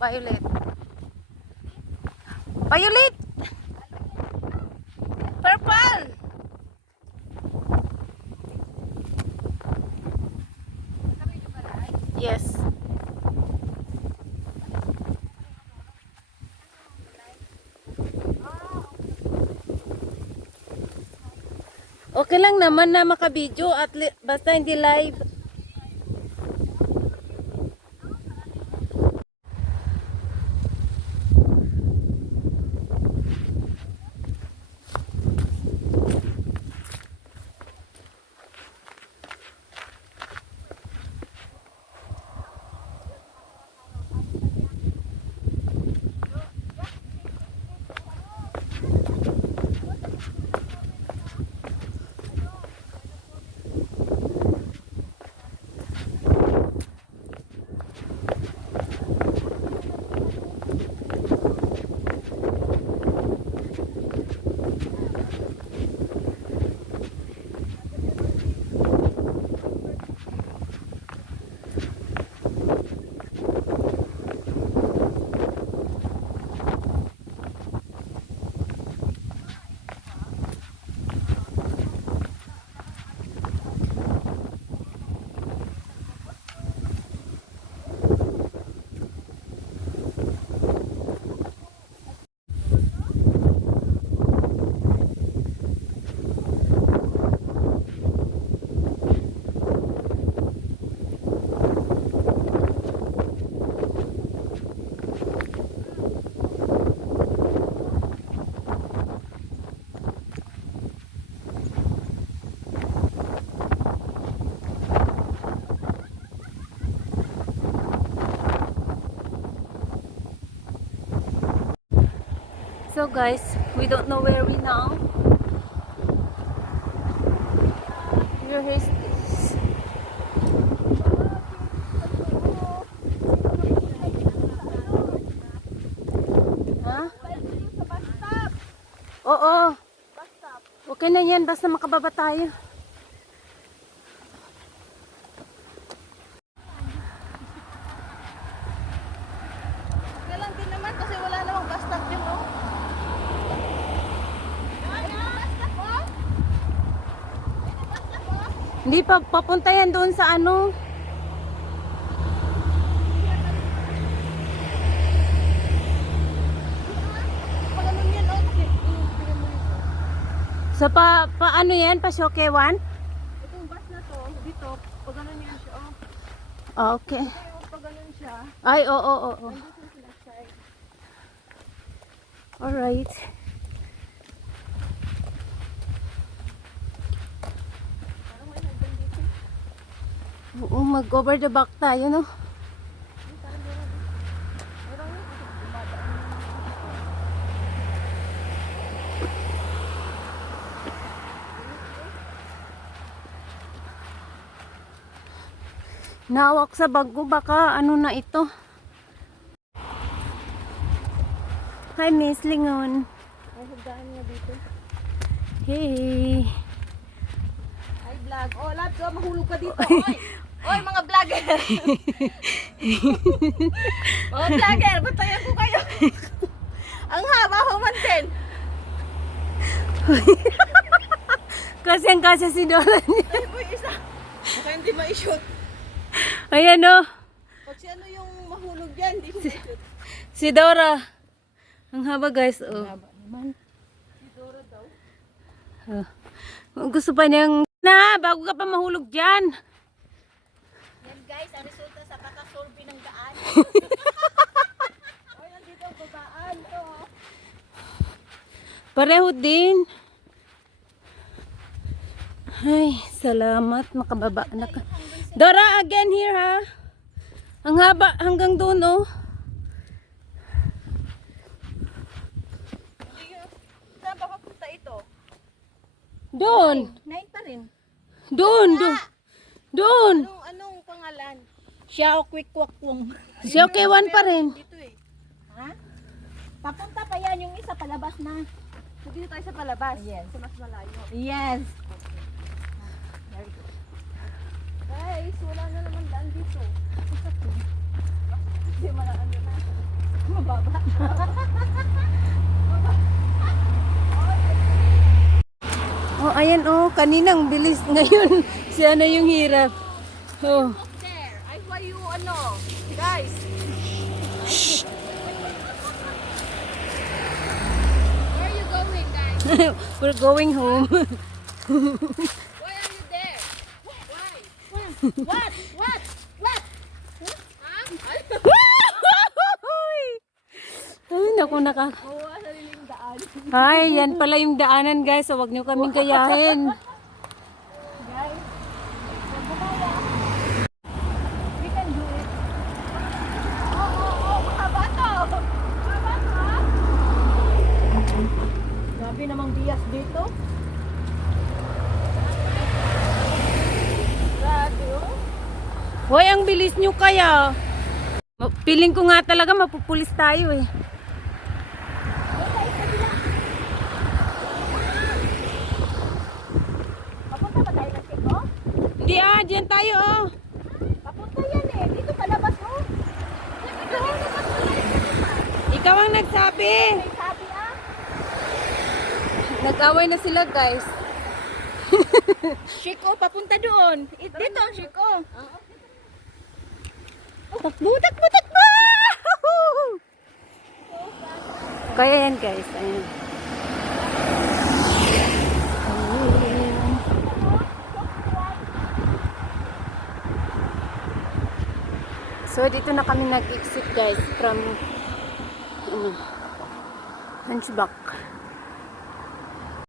Violet. Violet! Purple! Yes. Okay lang naman na makabidyo at basta hindi live. So guys, we don't know where we now. Where is this? Ha? Oo. Okay na yan, basta makababa tayo. Okay lang din naman kasi wala namang bus stop yun, no? Hindi pa papunta yan doon sa ano. Pag-anon yan, oh. So paano yan? Pa-Shokewan? Itong bus na to, dito, pag-anon yan siya, oh. Okay. Kaya pag-anon siya, Ay, oo, oo. nandito sila side. Alright. Parang may hagdan dito. Oo, mag-over the back tayo, no? Ay, parang meron dito. Meron yun, kasi dumadaan. Nawak sa bag ko, baka ano na ito. Hi, Miss Lingon. Ay, hagdaan niya dito. Hey. Ay, vlog. Oh, Labs, oh, mahulog ka dito. Oy! Oy, mga vlogger! Mga vlogger, batayan ko kayo. Ang haba, humantin. Kasi si Dora niya. Ay, boy, isa. Baka hindi ma-shoot. Ayan, no? Pag si ano yung mahulog yan, hindi mo ma-shoot. Si Dora. Ang haba, guys. Oh. Haba naman. Si Dora daw. Gusto pa niyang na, bago ka pa mahulog dyan. Yan guys, ang resulta sa kakasolve ng daan. Ay, nandito ang babaan. Ito. Pareho din. Ay, salamat. Makababa na ka. Dora, again here, ha? Ang haba hanggang doon, oh. Saan ba papunta ito? Doon. 9 pa rin. Doon. Doon. Anong pangalan? Xiao Quick Kwak Wong. Okay, one pa rin. Dito eh. Ha? Papunta pa yan yung isa palabas na. So dito tayo sa palabas. Yes. Sa mas malayo. Yes. Very good. Guys, wala na naman daan dito. Kasi wala ano na. Mababa. Oh, ayan oh, kaninang bilis ngayon. Siya na yung hirap. Oh. There. I why you ano? Guys. Where are you going, guys? We're going home. Why are you there? Why? What? What? What? Ay, naku, naka... Oo, sariling daan. Ay, yan pala yung daanan guys. So, wag nyo kaming gayahin. Guys, we can do it. Oh, mahaba to. Mahaba to, ha? Grabe namang bias dito. Grabe, oh. Hoy, ang bilis nyo kaya. Piling ko nga talaga mapupulis tayo eh. Papunta ba tayo ng Siko? Hindi ah, dyan tayo oh. Papunta yan eh. Dito palabas, oh. Ikaw ang nagsabi. May sabi, ah. Nag-away na sila guys. Shiko, papunta doon. Dito ang Shiko. Takbo, takbo, takbo! Kaya yan guys. Ayan. So dito na kami nag-exit guys from Hunchback.